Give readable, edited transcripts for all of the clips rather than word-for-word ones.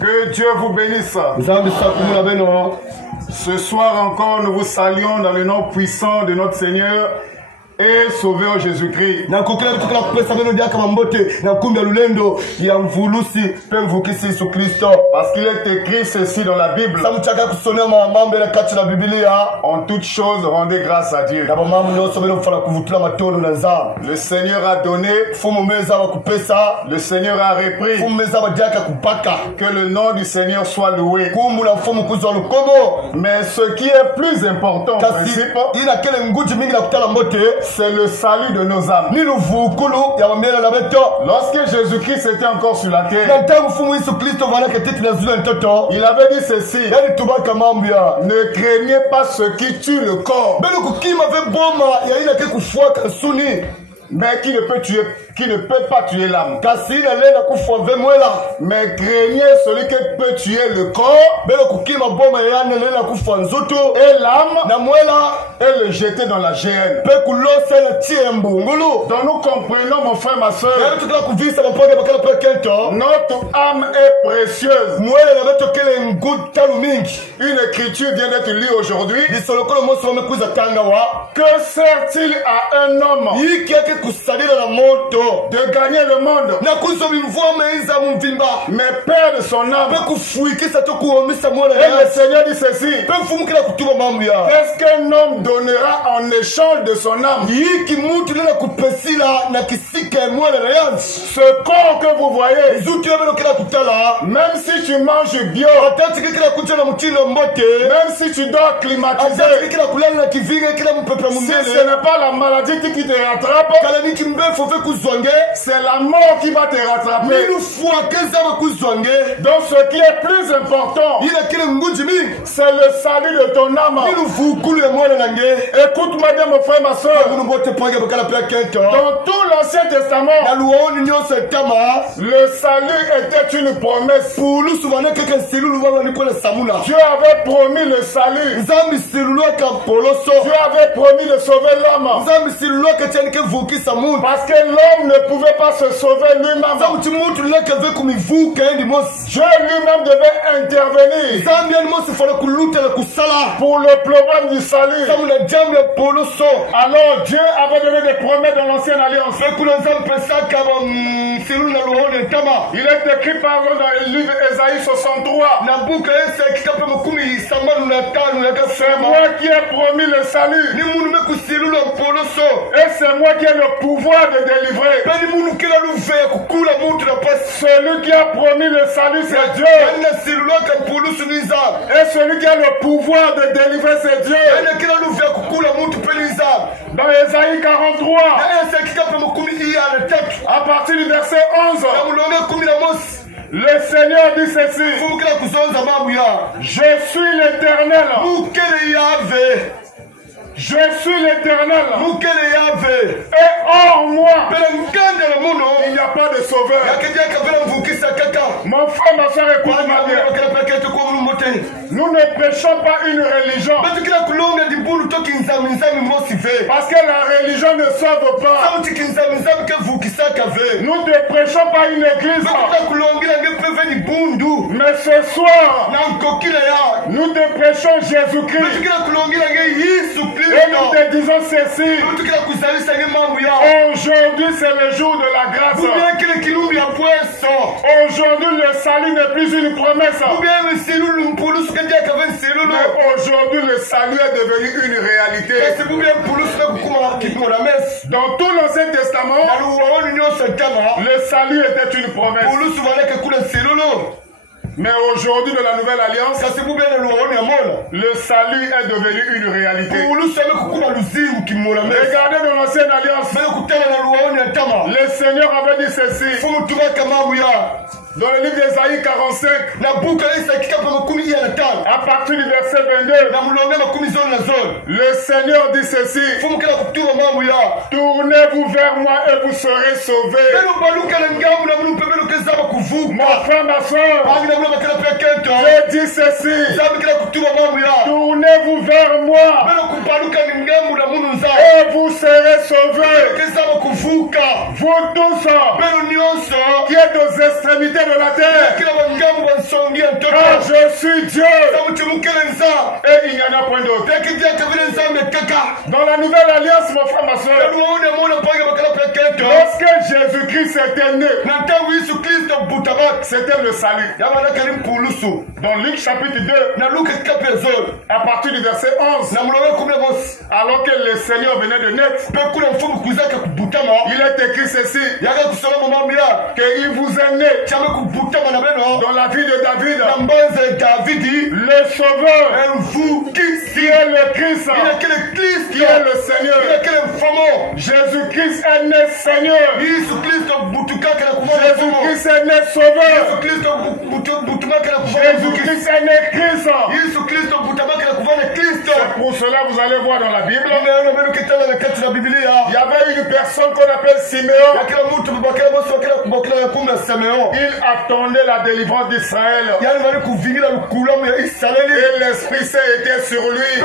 Que Dieu vous bénisse. Ce soir encore, nous vous saluons dans le nom puissant de notre Seigneur et Sauveur Jésus-Christ. Parce qu'il est écrit ceci dans la Bible. En toutes choses, rendez grâce à Dieu. Le Seigneur a donné, le Seigneur a repris. Que le nom du Seigneur soit loué. Mais ce qui est plus important, c'est le salut de nos âmes. Lorsque Jésus-Christ était encore sur la terre, il avait dit ceci: ne craignez pas ce qui tue le corps, mais qui ne peut pas tuer l'âme. Mais craignez celui qui peut tuer le corps et l'âme et le jeter dans la géhenne. Donc nous comprenons, mon frère, ma soeur, notre âme est précieuse. Une écriture vient d'être lue aujourd'hui. Que sert-il à un homme de gagner le monde, mais perdre son âme? Et le Seigneur dit ceci: qu'est-ce qu'un homme donnera en échange de son âme? Ce corps que vous voyez, même si tu manges bio, même si tu dois climatiser, si ce n'est pas la maladie qui te rattrape, c'est la mort qui va te rattraper. Donc ce qui est plus important, c'est le salut de ton âme. Écoute-moi bien, mon frère, ma soeur. Dans tout l'Ancien Testament, le salut était une promesse. Dieu avait promis le salut. Dieu avait promis de sauver l'homme. Parce que l'homme ne pouvait pas se sauver lui-même. Dieu lui-même devait intervenir pour le problème du salut. Alors Dieu avait donné des promesses dans l'Ancienne Alliance. Il est écrit par exemple dans le livre Ésaïe 63. C'est moi qui ai promis le salut. Et c'est moi qui ai le pouvoir de délivrer. Celui qui a promis le salut, c'est Dieu. Et celui qui a le pouvoir de délivrer, c'est Dieu. Dans Ésaïe 43, à partir du verset 11, le Seigneur dit ceci: je suis l'Éternel. Je suis l'Éternel. Et hors moi, il n'y a pas de sauveur. Mon frère, ma soeur, écoute-moi bien. Nous ne prêchons pas une religion. Parce que la religion ne sauve pas. Nous ne prêchons pas une église. Mais ce soir, nous te prêchons Jésus-Christ. Et nous te disons ceci: aujourd'hui c'est le jour de la grâce. Aujourd'hui le salut n'est plus une promesse. Mais aujourd'hui le salut est devenu une réalité. Dans tout l'Ancien Testament, le salut était une promesse. Mais aujourd'hui, de la Nouvelle Alliance, le salut est devenu une réalité. Regardez dans l'Ancienne Alliance, le Seigneur avait dit ceci. Dans le livre d'Ésaïe 45, à partir du verset 22, le Seigneur dit ceci: tournez-vous vers moi et vous serez sauvés. Mon frère, ma soeur, je dis ceci: tournez-vous vers moi et vous serez sauvés. Vous tous qui êtes aux extrémités de la terre. Car je suis Dieu. Et il n'y en a point d'autre. Dans la nouvelle alliance, mon frère, ma soeur, lorsque Jésus-Christ était né, c'était le salut. Dans Luc chapitre 2, à partir du verset 11, alors que le Seigneur venait de naître, il est écrit ceci, qu'il vous est né dans la vie de David, le Sauveur, qui est le Christ, qui est le Seigneur. Jésus-Christ est né Seigneur. Jésus-Christ est né Sauveur. Jésus-Christ est né Christ. C'est pour cela vous allez voir dans la Bible, il y avait une personne qu'on appelle Siméon. Il attendait la délivrance d'Israël. Et l'Esprit Saint était sur lui.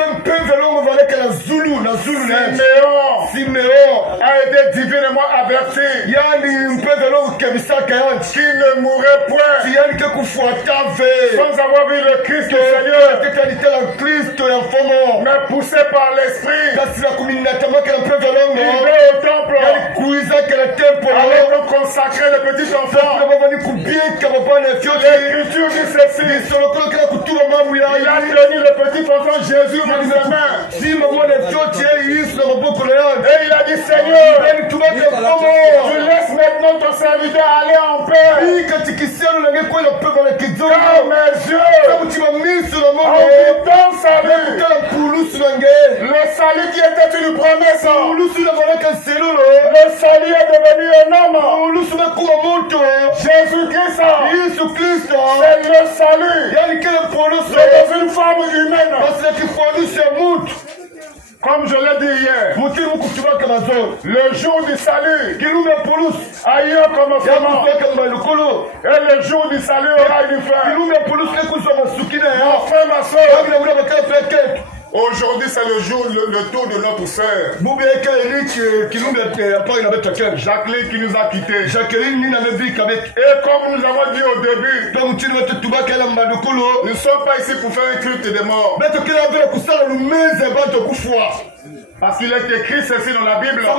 Siméon a été divinement averti qu'il ne mourrait point sans avoir vu le Christ du Seigneur, mais poussé par l'Esprit. Il va au temple alors qu'on consacrait le petit enfant. L'Écriture dit ceci, il a tenu le petit enfant Jésus dans ses mains. Et il a dit, Seigneur, tu laisses maintenant ton serviteur aller en paix. Car mes yeux ont vu ton salut. Le salut qui était une promesse. Le salut est devenu un homme. Jésus-Christ, c'est le salut. C'est dans une forme humaine. Comme je l'ai dit hier, le jour du salut a eu un commencement. Et le jour du salut aura une fin. Mon frère, ma soeur, aujourd'hui, c'est le jour, le tour de notre sœur Jacqueline qui nous a quittés. Et comme nous avons dit au début, nous ne sommes pas ici pour faire un culte des morts. Parce qu'il est écrit ceci dans la Bible. Dieu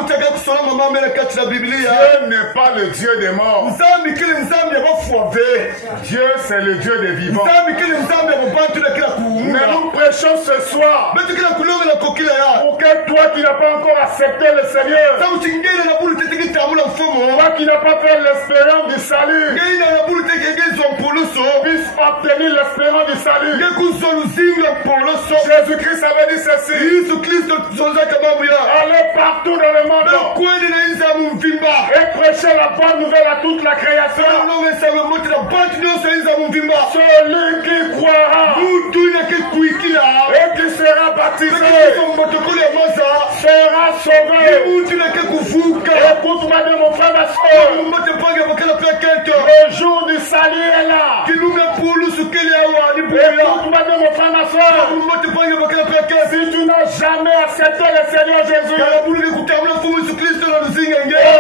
n'est pas le Dieu des morts. Dieu, c'est le Dieu des vivants. Mais nous prêchons ce soir pour que toi qui n'as pas encore accepté le Seigneur, toi qui n'as pas fait l'espérance du salut, puisse obtenir l'espérance du salut. Jésus-Christ avait dit ceci. Allez partout dans le monde et prêchez la bonne nouvelle à toute la création. Celui qui croira et qui sera baptisé sera sauvé. Écoute-moi de mon frère, ma soeur. Le jour du salut est là. Écoute-moi de mon frère, ma soeur. Si tu n'as jamais accepté le Seigneur Jésus,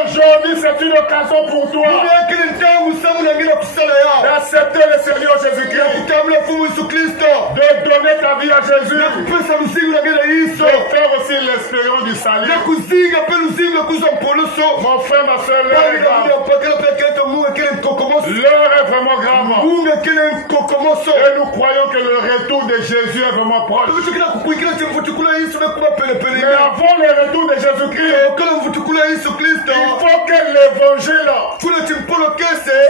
aujourd'hui c'est une occasion pour toi d'accepter le Seigneur Jésus-Christ, de donner ta vie à Jésus, de faire aussi l'espérance du salut. Mon frère, ma soeur, l'heure est vraiment grave. Et nous croyons que le retour de Jésus est vraiment proche. Mais avant le retour de Jésus-Christ, il faut que l'évangile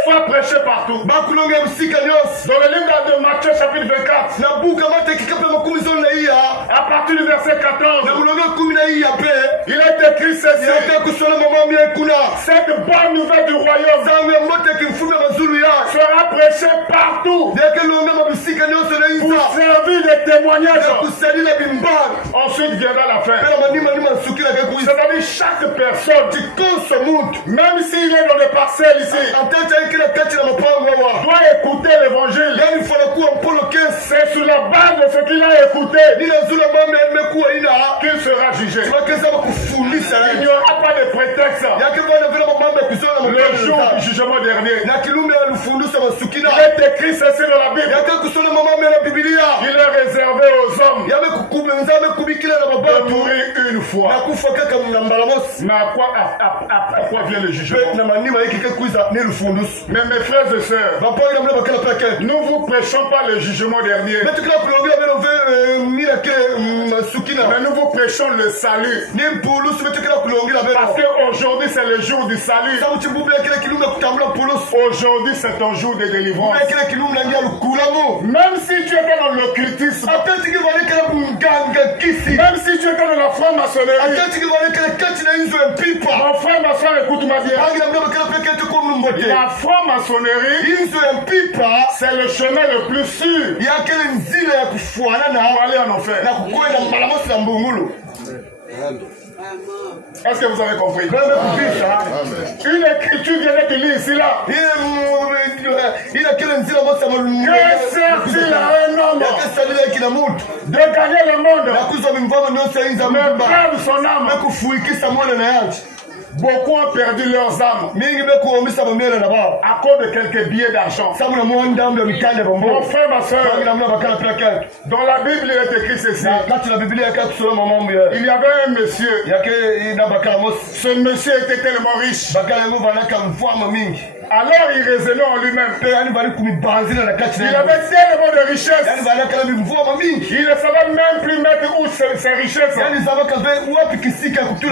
soit prêché partout. Dans le livre de Matthieu chapitre 24, à partir du verset 14, il est écrit ceci: cette bonne nouvelle du royaume sera prêchée partout pour servir de témoignages. Ensuite viendra la fin. C'est-à-dire chaque personne, même s'il est dans les parcelles ici, doit écouter l'évangile. C'est sur la base de ce qu'il a écouté qu'il sera jugé. Il n'y aura pas de prétexte. Le jour du jugement dernier, il est écrit ceci dans la Bible. Il est réservé aux hommes de mourir une fois. Mais à quoi vient le jugement? Mais mes frères et sœurs, nous vous prêchons pas le jugement dernier, mais nous vous prêchons le salut. Parce qu'aujourd'hui c'est le jour du salut. Aujourd'hui c'est un jour de délivrance. Même si tu étais dans l'occultisme, même si tu étais dans la franc-maçonnerie, mon frère, ma soeur, écoute-moi bien. La franc-maçonnerie, c'est le chemin le plus sûr pour aller en enfer. Est-ce que vous avez compris? Une écriture vient d'être lue ici là. Que sert-il à un homme de gagner le monde, mais perdre son âme? Beaucoup ont perdu leurs âmes à cause de quelques billets d'argent. Mon frère, ma soeur, dans la Bible il est écrit ceci. Il y avait un monsieur. Ce monsieur était tellement riche. Alors il raisonnait en lui-même. Il avait tellement de richesses. Il ne savait même plus mettre où ses richesses. Il n'y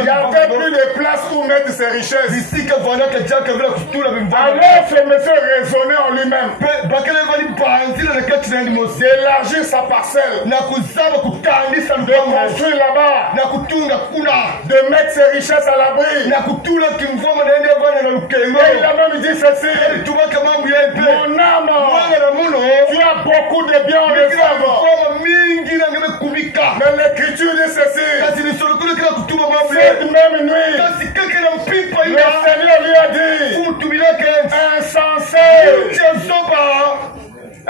avait plus de place où mettre ses richesses. Alors ce monsieur raisonnait en lui-même d'élargir sa parcelle, de construire là-bas, de mettre ses richesses à l'abri. Et il a même dit ceci: mon âme, tu as beaucoup de biens en réserve. Mais l'écriture dit ceci: cette même nuit, le Seigneur lui a dit, insensé.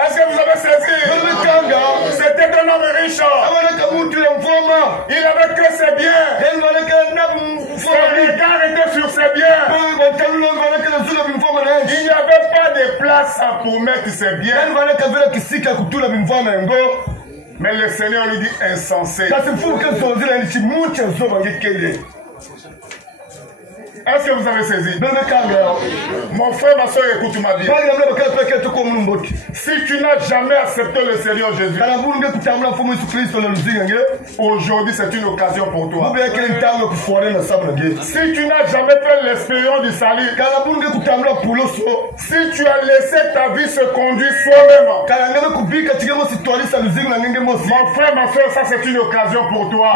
Est-ce que vous avez saisi? C'était un homme riche. Il avait que ses biens. Son regard était sur ses biens. Il n'y avait pas de place pour mettre ses biens. Mais le Seigneur lui dit insensé. Est-ce que vous avez saisi? Mon frère, ma soeur, écoute-moi bien. Si tu n'as jamais accepté le Seigneur Jésus, aujourd'hui c'est une occasion pour toi. Si tu n'as jamais fait l'expérience du salut, si tu as laissé ta vie se conduire soi-même, mon frère, ma soeur, ça c'est une occasion pour toi.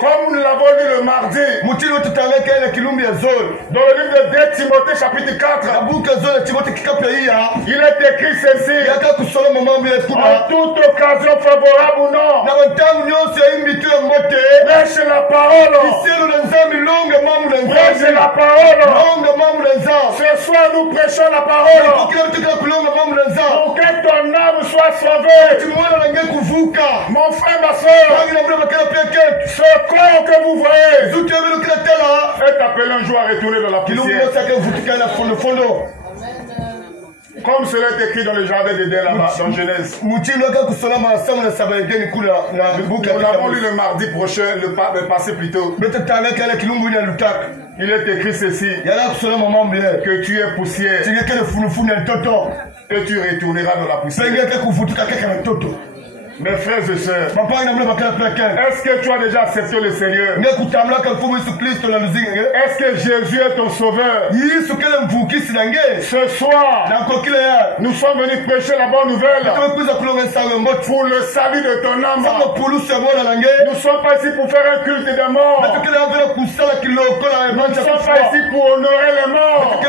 Comme nous l'avons dit le mardi, dans le livre de 2 Timothée chapitre 4, il est écrit ceci: en toute occasion favorable ou non, prêche la parole. Prêche la parole. Ce soir nous prêchons la parole pour que ton âme soit sauvée. Mon frère, ma soeur, ce corps que vous voyez est appelé un jour à retourner dans la poussière. Comme cela est écrit dans le jardin d'Éden là-bas, dans Genèse. Nous l'avons lu le mardi prochain, le passé plutôt. Il est écrit ceci: que tu es poussière et tu retourneras dans la poussière. Mes frères et sœurs, est-ce que tu as déjà accepté le Seigneur? Est-ce que Jésus est ton sauveur? Ce soir, nous sommes venus prêcher la bonne nouvelle pour le salut de ton âme. Nous ne sommes pas ici pour faire un culte des morts. Nous ne sommes pas ici pour honorer les morts.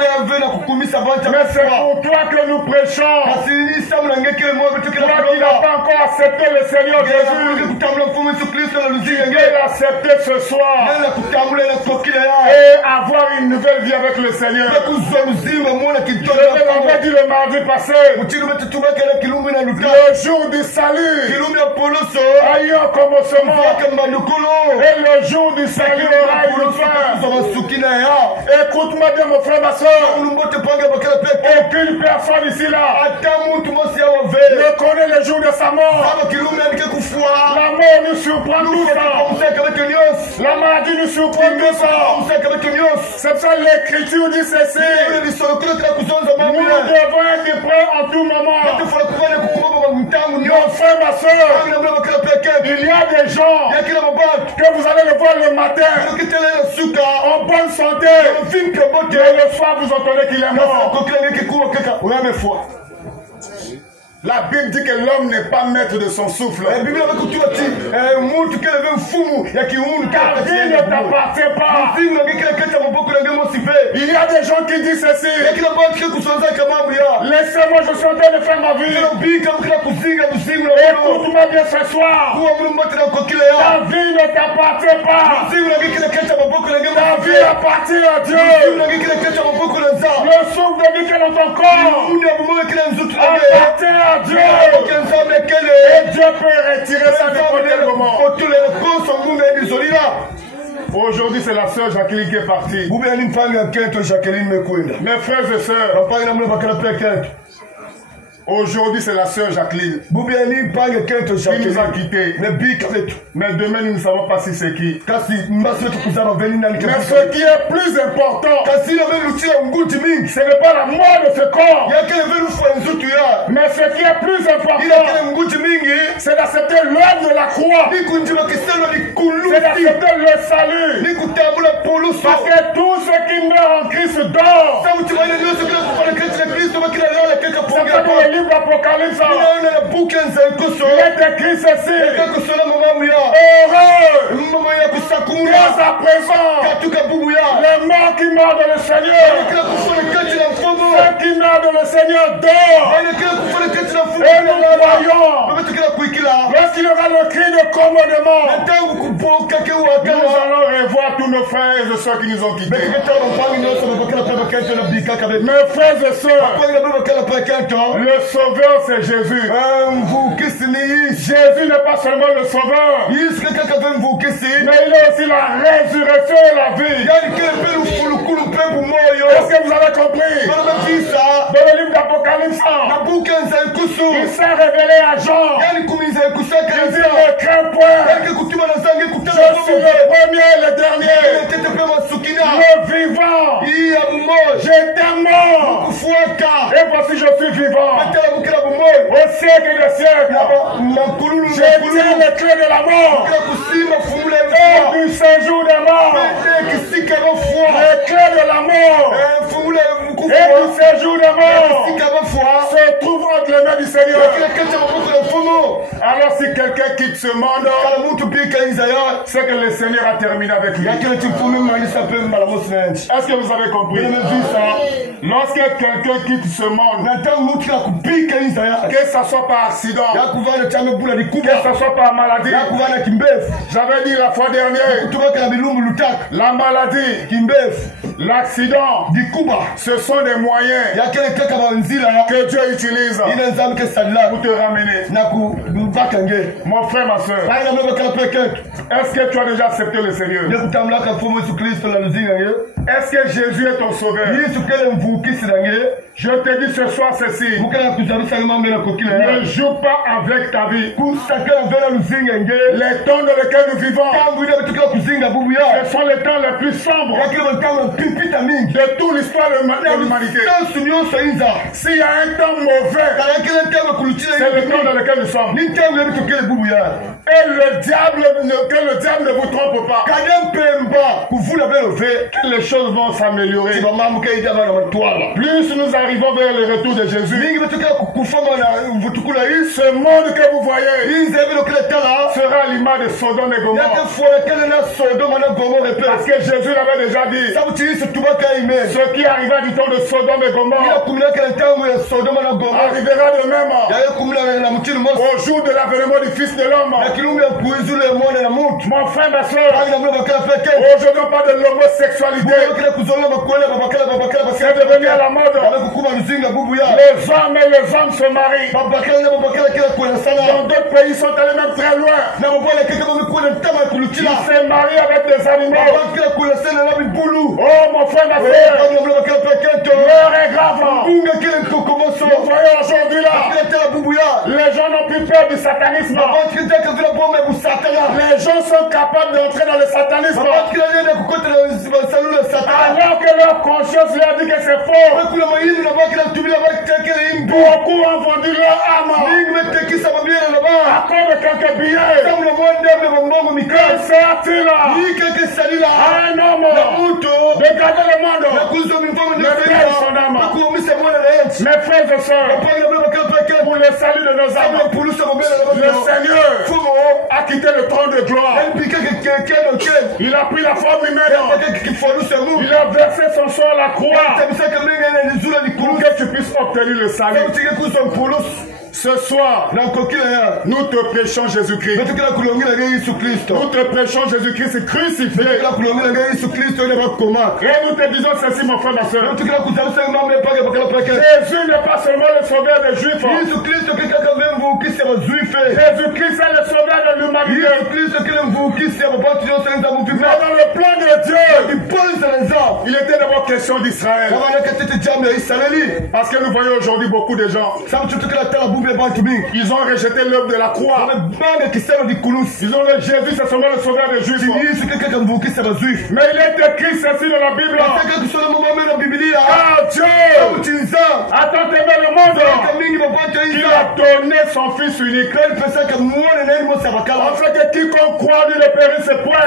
Mais c'est pour toi que nous prêchons. Toi qui n'as pas encore accepté le Seigneur Jésus, tu veux l'accepter ce soir et avoir une nouvelle vie avec le Seigneur. Je l'avais dit le mardi passé, le jour du salut a eu un commencement et le jour du salut aura une fin. Écoute-moi bien mon frère, ma soeur. Aucune personne ici là ne connaît le jour de sa mort. La mort nous surprend tous. La maladie nous surprend tous. C'est pour ça que l'écriture dit ceci. Nous devons être prêts en tout moment. Mon frère, ma soeur, il y a des gens que vous allez le voir le matin en bonne santé, mais le soir vous entendez qu'il est mort. La Bible dit que l'homme n'est pas maître de son souffle. Car vie ne t'appartient pas. Il y a des gens qui disent ceci. Laissez-moi, je suis en train de faire ma vie. Écoute-moi bien ce soir. Ta vie ne t'appartient pas. Ta vie appartient à Dieu. Le souffle de vie qui est dans ton corps appartient à Dieu. Et Dieu peut retirer ça n'importe quel moment. Aujourd'hui, c'est la sœur Jacqueline qui est partie. Mes frères et sœurs, aujourd'hui, c'est la sœur Jacqueline qui nous a quittés. Mais demain, nous ne savons pas si c'est qui. Mais ce qui est plus important, ce n'est pas la mort de ce corps. Mais ce qui est plus important, c'est d'accepter l'œuvre de la croix. C'est d'accepter le salut. Parce que tout ce qui meurt en Christ dort. C'est livre d'Apocalypse. Il est écrit ceci. Heureux dès à présent les morts qui meurent dans le Seigneur. Ceux qui meurent dans le Seigneur dorment. Et nous voyons, lorsqu'il y aura le cri de commandement, nous allons revoir tous nos frères et sœurs qui nous ont quittés. Mes frères et sœurs, le Sauveur, c'est Jésus. Jésus n'est pas seulement le Sauveur, mais il est aussi la résurrection et la vie. Est-ce que vous avez compris? Dans le livre d'Apocalypse, il s'est révélé à Jean. Il dit ne crains point. Je suis le premier et le dernier, le vivant. J'étais mort et voici je suis vivant. Au siècle des siècles, j'ai tient les clés de la mort et du séjour des morts. Les clés de la mort et du séjour des morts se trouvent entre les mains du Seigneur. Alors si quelqu'un quitte ce monde, c'est que le Seigneur a terminé avec lui. Est-ce que vous avez compris? Lorsque quelqu'un quitte ce monde, que ce soit par accident, que ce soit par maladie, j'avais dit la fois dernière, la maladie, l'accident, ce sont des moyens que Dieu utilise pour te ramener. Mon frère, ma soeur, est-ce que tu as déjà accepté le Seigneur? Est-ce que Jésus est ton sauveur? Je te dis ce soir ceci. Ne joue pas avec ta vie. Les temps dans lesquels nous vivons, ce sont les temps les plus sombres de toute l'histoire de l'humanité. S'il y a un temps mauvais, c'est le temps dans lequel nous sommes. Et le diable, que le diable ne vous trompe pas. Que les choses vont s'améliorer. Plus nous arrivons vers le retour de Jésus, ce monde que vous voyez sera l'image de Sodome et Gomorrhe. Parce que Jésus l'avait déjà dit. Ce qui arriva du temps de Sodome et Gomorrhe arrivera de même au jour de l'avènement du Fils de l'homme. Mon frère, ma soeur, aujourd'hui on parle de l'homosexualité. C'est devenu à la mode. Les hommes et les hommes se marient. Dans d'autres pays, ils sont allés même très loin. Ils se marient avec des animaux. Oh mon frère, ma soeur, l'heure est grave. Nous voyons aujourd'hui là, les gens n'ont plus peur du satanisme. Les gens sont capables d'entrer dans le satanisme alors que leur conscience leur dit que c'est faux. Beaucoup ont vendu leur âme à cause de quelques billets. Que sert-il à un homme de garder le monde, de perdre son âme? Mes frères et sœurs, pour le salut de nos âmes, le Seigneur a quitté le trône de gloire. Il a pris la forme humaine. Il a versé son sang à la croix pour que tu puisses obtenir le salut. Ce soir, nous te prêchons Jésus-Christ. Nous te prêchons Jésus-Christ crucifié. Et nous te disons ceci, mon frère, ma soeur. Jésus n'est pas seulement le sauveur des Juifs. Jésus-Christ est le sauveur de l'humanité. Mais dans le plan de Dieu, il était d'abord question d'Israël. Parce que nous voyons aujourd'hui beaucoup de gens. Ils ont rejeté l'œuvre de la croix. Ils ont dit Jésus, c'est seulement le sauveur des Juifs. Mais il est écrit ceci dans la Bible. Car Dieu a tant aimé le monde qu'il a donné son Fils unique. En fait que quiconque croit lui ne périsse point,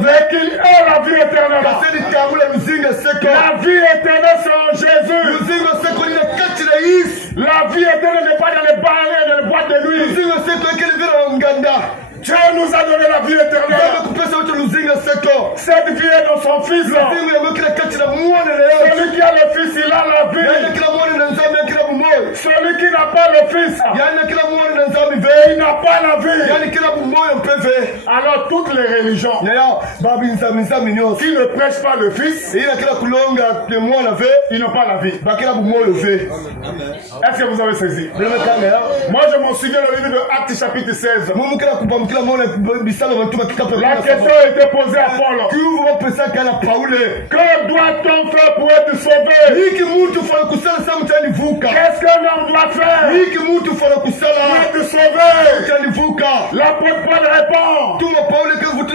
mais qu'il ait la vie éternelle. La vie éternelle c'est en Jésus. La vie éternelle n'est pas dans les balais et dans les boîtes de nuit. Dieu nous a donné la vie éternelle. Cette vie est dans son Fils. Celui qui a le Fils, il a la vie. Celui qui n'a pas le Fils, il n'a pas la vie. Alors toutes les religions qui ne prêchent pas le Fils, ils n'ont pas la vie. Est-ce que vous avez saisi? Moi je m'en souviens le livre de Actes chapitre 16. La question a été posée à Paul. Que doit-on faire pour être sauvé? Qu'est-ce qu'un homme doit faire pour être sauvé? L'apôtre Paul répond: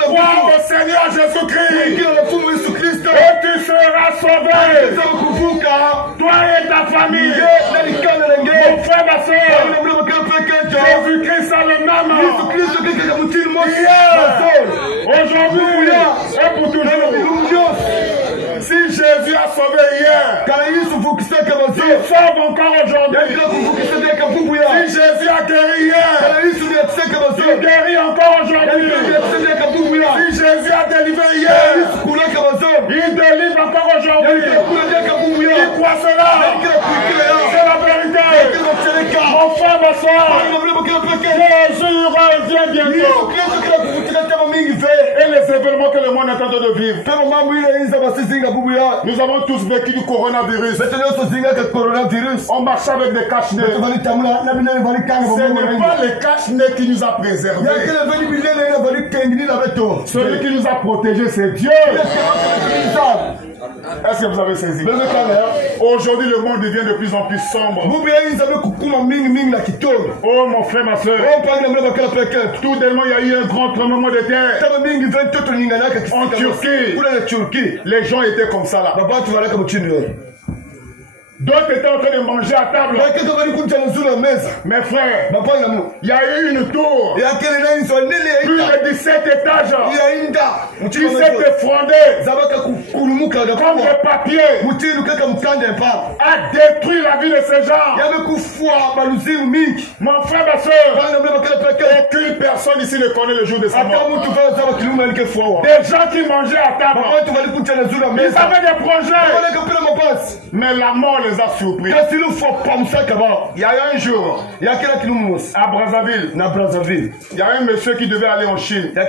crois au Seigneur Jésus-Christ et tu seras sauvé, toi et ta famille. Mon frère, ma soeur, Jésus-Christ a le même hier, aujourd'hui et pour toujours. Si Jésus a sauvé hier, il sauve encore aujourd'hui. Si Jésus a guéri hier, il guérit encore aujourd'hui. Si Jésus a délivré hier, il délivre encore aujourd'hui. Il croit cela. C'est la vérité. Mon frère, ma soeur, Jésus revient bientôt. Et les événements que le monde est en train de vivre. Nous avons tous vécu du coronavirus. On marchait avec des cache-nez. Ce n'est pas les cache-nez qui nous a préservés. Celui qui nous a protégés, c'est Dieu. Est-ce que vous avez saisi? Aujourd'hui, le monde devient de plus en plus sombre. Oh mon frère, ma soeur. Tout dernièrement, il y a eu un grand tremblement de terre. En Turquie, les gens étaient comme ça là. D'autres étaient en train de manger à table. Mes frères, il y a eu une tour. Plus de 17 étages. Qui s'est effondrée comme des papiers. A détruit la vie de ces gens. Mon frère, ma soeur, aucune personne ici ne connaît le jour de sa mort. Des gens qui mangeaient à table. Ils avaient des projets. Mais la mort les a surpris. Il y a un jour, à Brazzaville, il y a un monsieur qui devait aller en Chine. Mes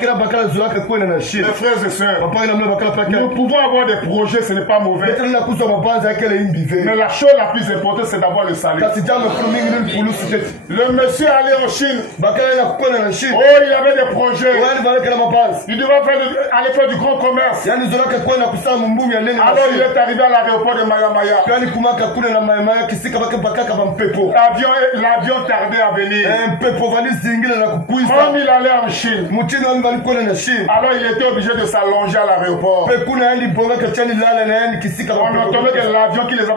frères et sœurs, nous pouvons avoir des projets, ce n'est pas mauvais. Mais la chose la plus importante, c'est d'avoir le salut. Le monsieur allait en Chine. Oh, il avait des projets. Il devait aller faire du grand commerce. Alors il est arrivé à l'aéroport de Mayamaya. L'avion tardait à venir. Comme il allait en Chine, alors il était obligé de s'allonger à l'aéroport. On entendait que l'avion qui va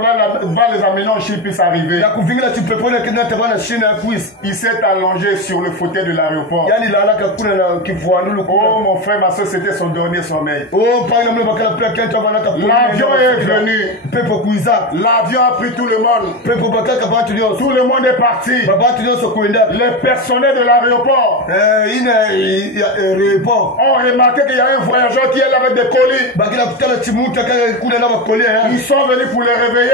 les amener en Chine puisse arriver. Il s'est allongé sur le fauteuil de l'aéroport. Oh mon frère, ma soeur, c'était son dernier sommeil. L'avion est venu. L'avion a pris tout le monde. Tout le monde est parti. Les personnels de l'aéroport ont remarqué qu'il y a un voyageur qui est là avec des colis. Ils sont venus pour les réveiller.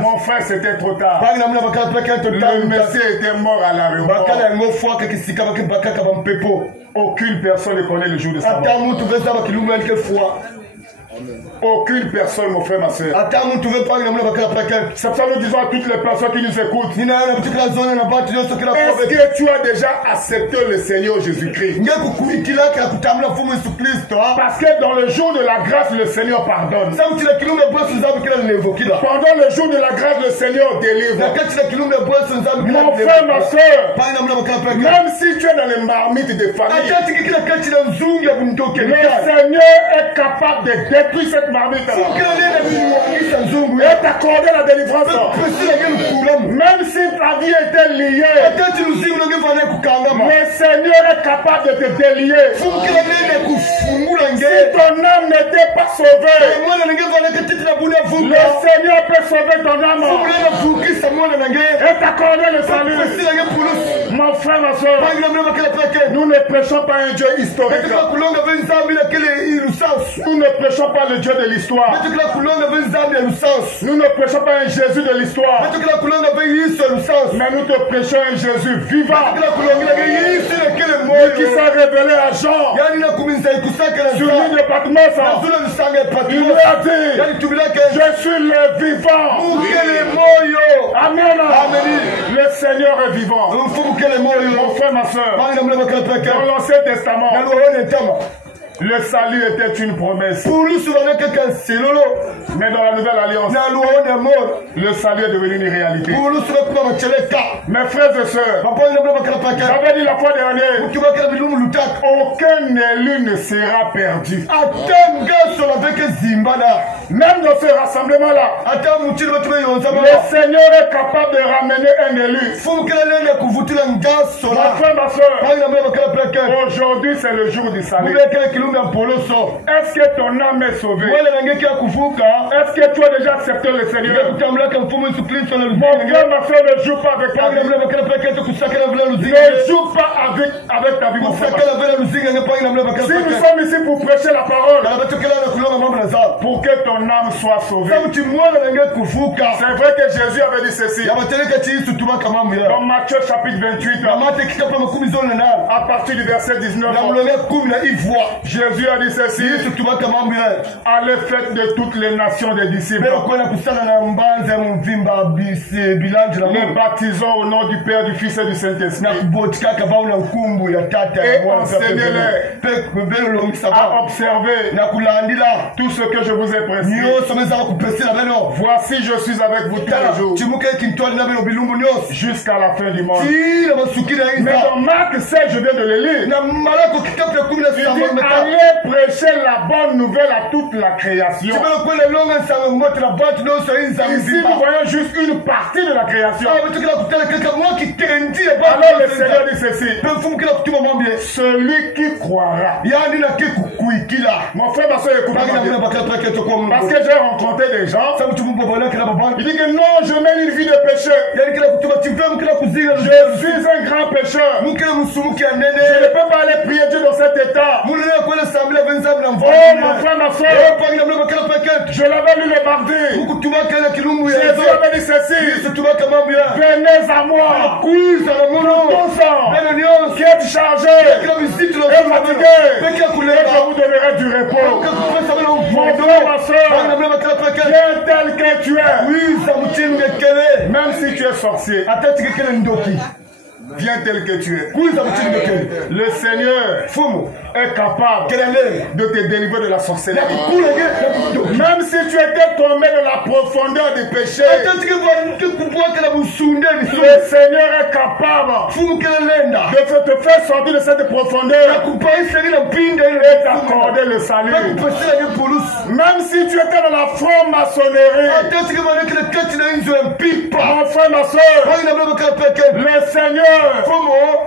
Mon frère, c'était trop tard. Le monsieur était mort à l'aéroport. Aucune personne ne connaît le jour de sa mort. Aucune personne, mon frère, ma soeur. C'est pour ça que nous disons à toutes les personnes qui nous écoutent. Est-ce que tu as déjà accepté le Seigneur Jésus-Christ? Parce que dans le jour de la grâce, le Seigneur pardonne. Pendant le jour de la grâce, le Seigneur délivre. Mon frère, ma soeur, même si tu es dans les marmites de famille, le Seigneur est capable de détruire cette marmite et t'accorder la délivrance. Même si ta vie était liée, le Seigneur est capable de te délier. Si ton âme n'était pas sauvée, le Seigneur peut sauver ton âme et t'accorder le salut. Mon frère, ma soeur, nous ne prêchons pas un Dieu historique. Nous ne prêchons pas le Dieu de l'histoire. Nous ne prêchons pas un Jésus de l'histoire. Mais nous te prêchons un Jésus vivant qui s'est révélé à Jean sur l'île de Patmos. Il lui a dit, je suis le vivant. Amen. Le Seigneur est vivant. Mon frère, ma soeur, dans l'Ancien Testament, le salut était une promesse. Mais dans la nouvelle alliance, le salut est devenu une réalité. Mes frères et sœurs, j'avais dit la fois dernière, aucun élu ne sera perdu. Même dans ce rassemblement-là, le Seigneur est capable de ramener un élu. Ma frère, ma soeur, aujourd'hui c'est le jour du salut. Est-ce que ton âme est sauvée? Est-ce que tu as déjà accepté le Seigneur? Mon frère, ma soeur, ne joue pas avec ta vie. Ne joue pas avec ta vie, mon frère. Si nous sommes ici pour prêcher la parole, pour que ton âme soit sauvée. C'est vrai que Jésus avait dit ceci. Dans Matthieu chapitre 28, à partir du verset 19. Jésus a dit ceci. Allez, faites de toutes les nations des disciples. Les baptisons au nom du Père, du Fils et du Saint-Esprit. Et enseignez-les à observer tout ce que je vous ai prescrit. Voici, je suis avec vous tous les jours jusqu'à la fin du monde. Mais dans Marc 16, je viens de le lire. Il dit, allez prêcher la bonne nouvelle à toute la création. Ici, nous voyons juste une partie de la création. Alors le Seigneur dit ceci. Celui qui croira. Mon frère, ma soeur, écoute-moi. Parce que j'ai rencontré des gens. Il dit que non, je mène une vie de pécheur. Je suis un grand pécheur. Je ne peux pas aller prier Dieu dans cet état. Oh, mon frère, ma soeur, je l'avais lu le mardi. Jésus avait dit ceci. Venez à moi, tous qui êtes chargés et fatigués, et je vous donnerai du repos. Mon frère, ma soeur, viens tel que tu es. Même si tu es sorcier, viens tel que tu es. Le Seigneur est capable de te délivrer de la sorcellerie. Même si tu étais tombé dans la profondeur des péchés, le Seigneur est capable de te faire sortir de cette profondeur et t'accorder le salut. Même si tu étais dans la franc-maçonnerie, mon frère, ma soeur, le Seigneur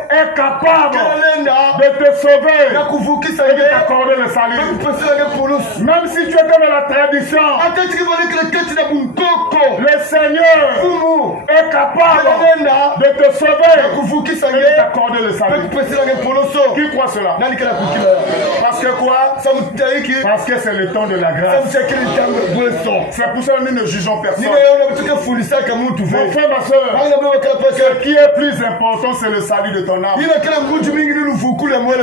est capable de te sauver et de t'accorder le salut. Même si tu es dans la tradition, le Seigneur est capable de te sauver et de t'accorder le salut. Qui croit cela? Parce que quoi? Parce que c'est le temps de la grâce. C'est pour ça que nous ne jugeons personne. Mon frère, ma soeur, ce qui est plus important, c'est le salut de ton âme.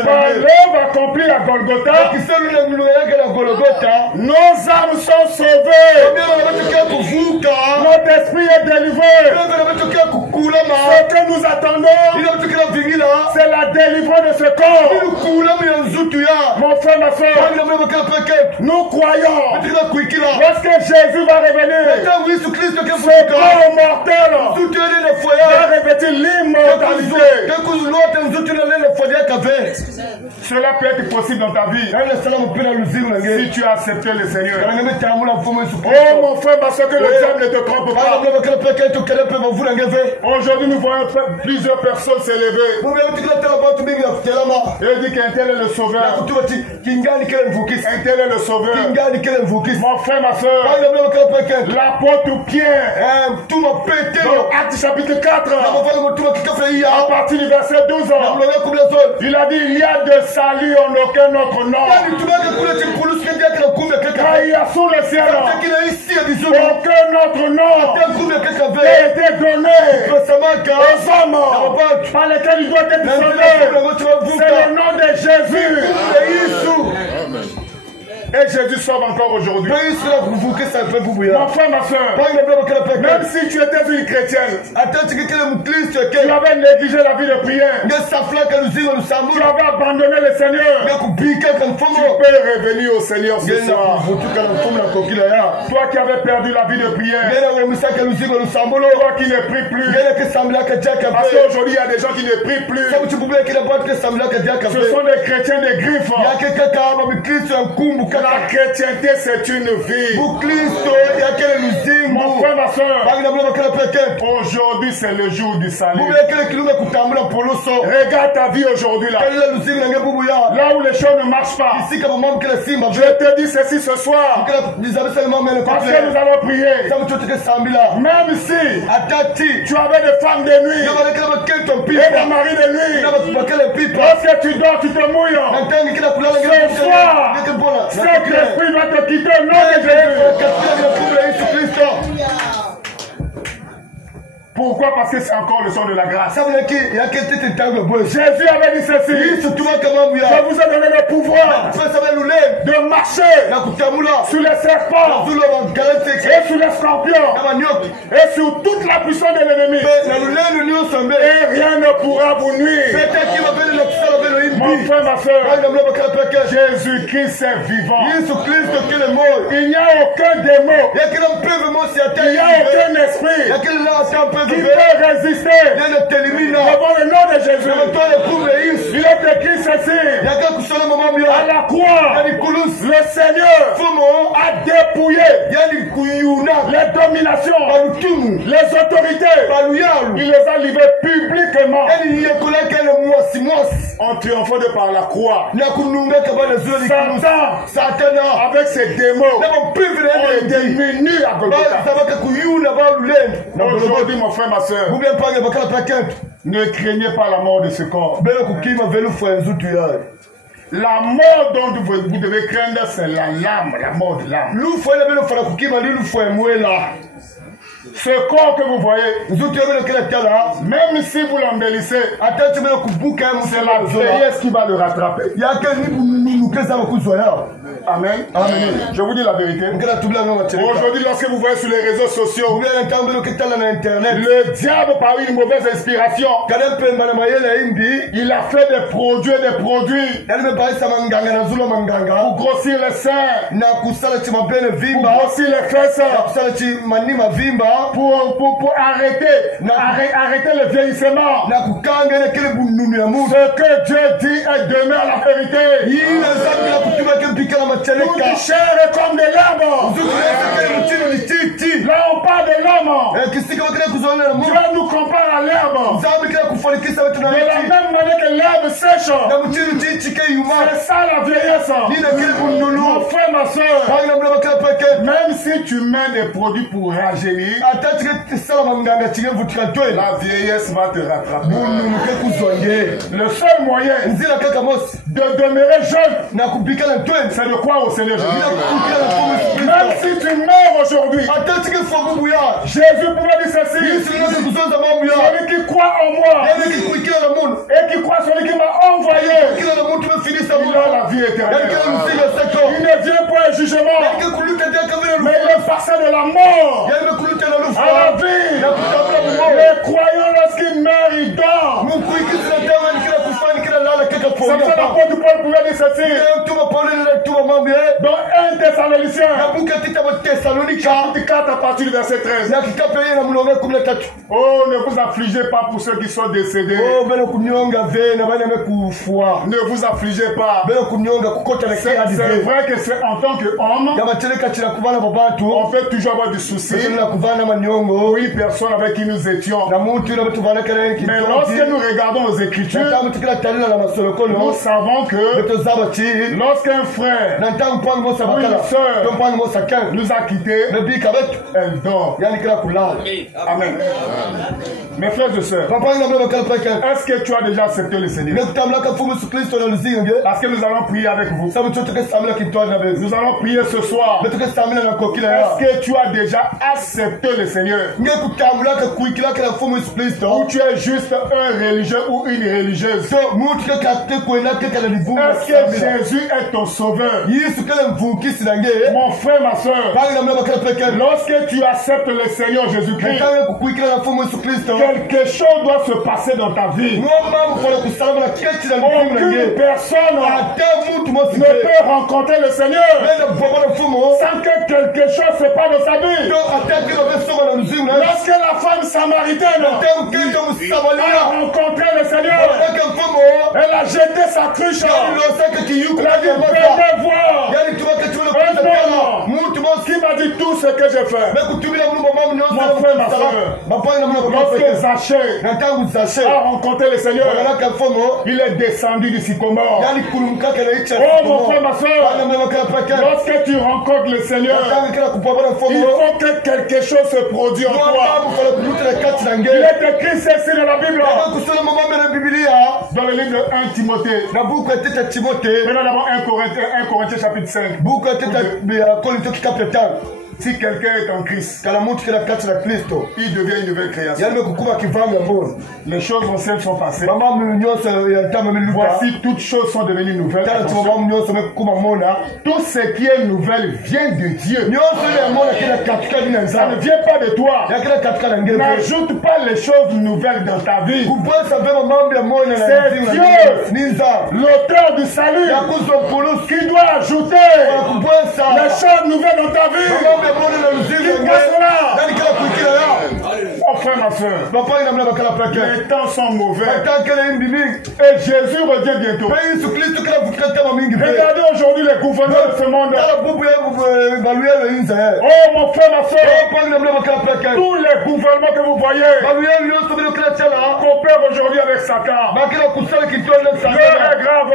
Par l'œuvre accomplie à Golgotha, nos âmes sont sauvées. Notre esprit est délivré. Ce que nous attendons, c'est la délivrance de ce corps. Mon frère, ma soeur, nous croyons lorsque Jésus va revenir, ce corps mortel va revêtir l'immortalité. Cela peut être possible dans ta vie si tu as accepté le Seigneur. Oh mon frère, parce que le diable ne te trompe pas. Aujourd'hui, nous voyons plusieurs personnes s'élever. Et dit qu'un tel est le sauveur. Un tel est le sauveur. Mon frère, ma soeur, l'apôtre Pierre, dans Actes chapitre 4, à partir du verset 12, il a dit, il y a de salut en aucun autre nom. Car il y a sous le ciel aucun autre nom qui a été donné aux hommes par lesquels il doit être sauvé. C'est le nom de Jésus. Et Jésus sauve encore aujourd'hui. Mon frère, ma soeur, même si tu étais une chrétienne, tu avais négligé la vie de prière, tu avais abandonné le Seigneur, tu peux revenir au Seigneur ce soir. Toi qui avais perdu la vie de prière, toi qui ne pries plus, parce qu'aujourd'hui il y a des gens qui ne prient plus. Ce sont des chrétiens de griffes. La chrétienté, c'est une vie. Mon frère, ma soeur, aujourd'hui c'est le jour du salut. Regarde ta vie aujourd'hui là. Là où les choses ne marchent pas. Je te dis ceci ce soir. Parce que nous allons prier. Même si tu avais des femmes de nuit et des maris de nuit, lorsque tu dors, tu te mouilles. Ce soir, cet esprit va te quitter au nom de Jésus. Pourquoi? Parce que c'est encore le son de la grâce. Jésus avait dit ceci. Je vous ai donné le pouvoir de marcher sur les serpents et sur les scorpions et sur toute la puissance de l'ennemi. Et rien ne pourra vous nuire. Mon frère, ma soeur, Jésus-Christ est vivant. Il n'y a aucun démon, il n'y a aucun esprit qui peut résister devant le nom de Jésus. Il est écrit ceci: à la croix, le Seigneur a dépouillé les dominations, les autorités. Il les a livrées publiquement en triomphant de par la croix. Satan avec ses démons ont été menus à Golgotha. Aujourd'hui, mon frère, ma soeur, ne craignez pas la mort de ce corps. La mort dont vous devez craindre, c'est la mort de l'âme. Ce corps que vous voyez, même si vous l'embellissez, c'est la vieillesse qui va le rattraper. Amen. Amen. Je vous dis la vérité. Aujourd'hui, lorsque vous voyez sur les réseaux sociaux, le diable, par une mauvaise inspiration, il a fait des produits pour grossir les seins, pour grossir les fesses, pour arrêter le vieillissement. Ce que Dieu dit demeure la vérité. Toute chair est comme de l'herbe. Là on parle de l'homme. Dieu nous compare à l'herbe. De la même manière que l'herbe sèche, c'est ça la vieillesse. Mon frère, ma soeur, même si tu mets des produits pour rajeunir, la vieillesse va te rattraper. Le seul moyen de demeurer jeune, c'est de croire au Seigneur Jésus. Même si tu meurs aujourd'hui, Jésus pouvait dire ceci: celui qui croit en moi et qui croit celui qui m'a envoyé, il a la vie éternelle. Il ne vient pas un jugement, mais il est passé de la mort à la vie. Les croyants, lorsqu'ils meurent, ils dorment. C'est ça l'apôtre Paul pouvait dire ceci dans 1 Thessaloniciens chapitre 4 à partir du verset 13. Oh, ne vous affligez pas pour ceux qui sont décédés. Ne vous affligez pas. C'est vrai que c'est en tant qu'homme, on peut toujours avoir du souci pour une personne avec qui nous étions. Mais lorsque nous regardons aux Écritures, nous savons que lorsqu'un frère ou une soeur nous a quittés, elle dort. Amen. Mes frères et sœurs, est-ce que tu as déjà accepté le Seigneur? Parce que nous allons prier avec vous. Nous allons prier ce soir. Est-ce que tu as déjà accepté le Seigneur? Ou tu es juste un religieux ou une religieuse? Est-ce que Jésus est ton sauveur? Mon frère, ma soeur, lorsque tu acceptes le Seigneur Jésus-Christ, quelque chose doit se passer dans ta vie. Aucune personne ne peut rencontrer le Seigneur sans que quelque chose se passe dans sa vie. Lorsque la femme samaritaine a rencontré le Seigneur, elle a jeté sa cruche. Elle a dit: venez voir un homme qui m'a dit tout ce que j'ai fait. Mon frère, ma soeur, lorsque Zachée a rencontré le Seigneur, il est descendu du sycomore. Oh mon frère, ma soeur, lorsque tu rencontres le Seigneur, il faut que quelque chose se produise en toi. Il est écrit ceci dans la Bible, dans le livre de 1 Timothée. Maintenant d'abord 1 Corinthiens chapitre 5. Si quelqu'un est en Christ, il devient une nouvelle création. Les choses anciennes sont passées. Voici, toutes choses sont devenues nouvelles. Tout ce qui est nouvelle vient de Dieu. Ça ne vient pas de toi. N'ajoute pas les choses nouvelles dans ta vie. C'est Dieu, l'auteur du salut, qui doit ajouter les choses nouvelles dans ta vie. Oh frère, ma soeur, les temps sont mauvais et Jésus revient bientôt. Regardez aujourd'hui les gouvernements de ce monde. Oh mon frère, ma soeur, tous les gouvernements que vous voyez coopèrent aujourd'hui avec Satan. L'heure est grave.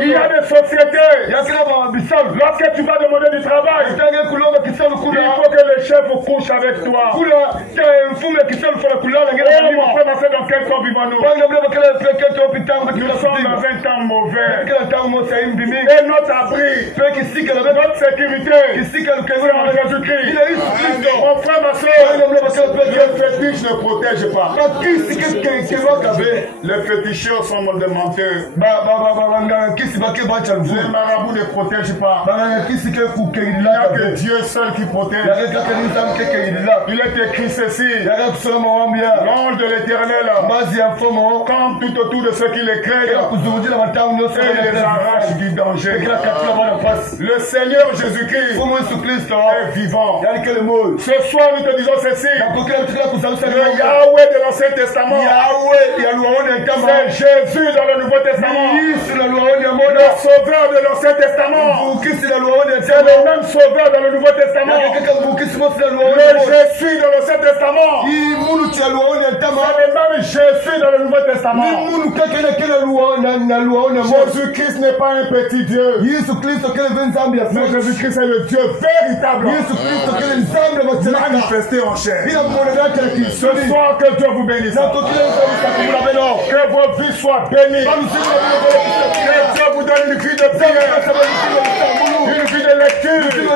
Il y a des sociétés. Lorsque tu vas demander du travail, il faut que le chef couche avec toi. Oh mon frère, ma soeur, dans quel temps vivons-nous? Nous sommes dans un temps mauvais. Et notre abri, notre sécurité, c'est en Jésus-Christ. Mon frère, ma soeur, le fétiche ne protège pas. Les féticheurs sont des menteurs. Les marabouts ne protègent pas. Il n'y a que Dieu seul qui protège. Il est écrit ceci: l'ange de l'Éternel campe tout autour de ceux qui les craignent et les arrache du danger. Le Seigneur Jésus-Christ est vivant. Ce soir, nous te disons ceci: le Yahweh de l'Ancien Testament, c'est Jésus dans le Nouveau Testament. Le Sauveur de l'Ancien Testament, c'est le même Sauveur dans le Nouveau Testament. Le Jésus dans l'Ancien Testament, c'est le même Jésus dans le Nouveau Testament. Jésus-Christ n'est pas un petit Dieu, mais Jésus-Christ est le Dieu véritable, manifesté en chair. Ce soir, que Dieu vous bénisse, que vos vies soient bénies, que Dieu vous donne une vie de prière, une vie de lecture, une vie de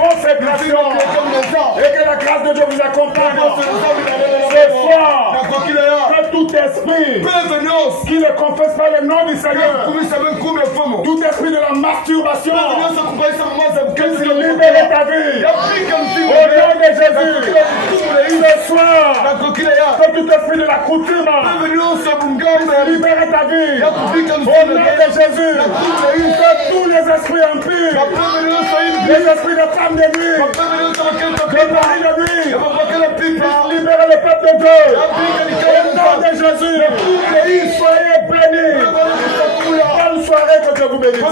consécration, et que la grâce de Dieu vous accompagne. Ce soir, que tout esprit qui ne confesse pas le nom du Seigneur, tout esprit de la masturbation, que tu libères ta vie au nom de Jésus. Ce soir, que tout esprit de la coutume libère ta vie au nom de Jésus. Que tous les esprits impurs, les esprits de femmes de nuit, de mari de nuit, libérer le peuple de Dieu au nom de Jésus. Soyez bénis. Bonne soirée, que Dieu vous bénisse.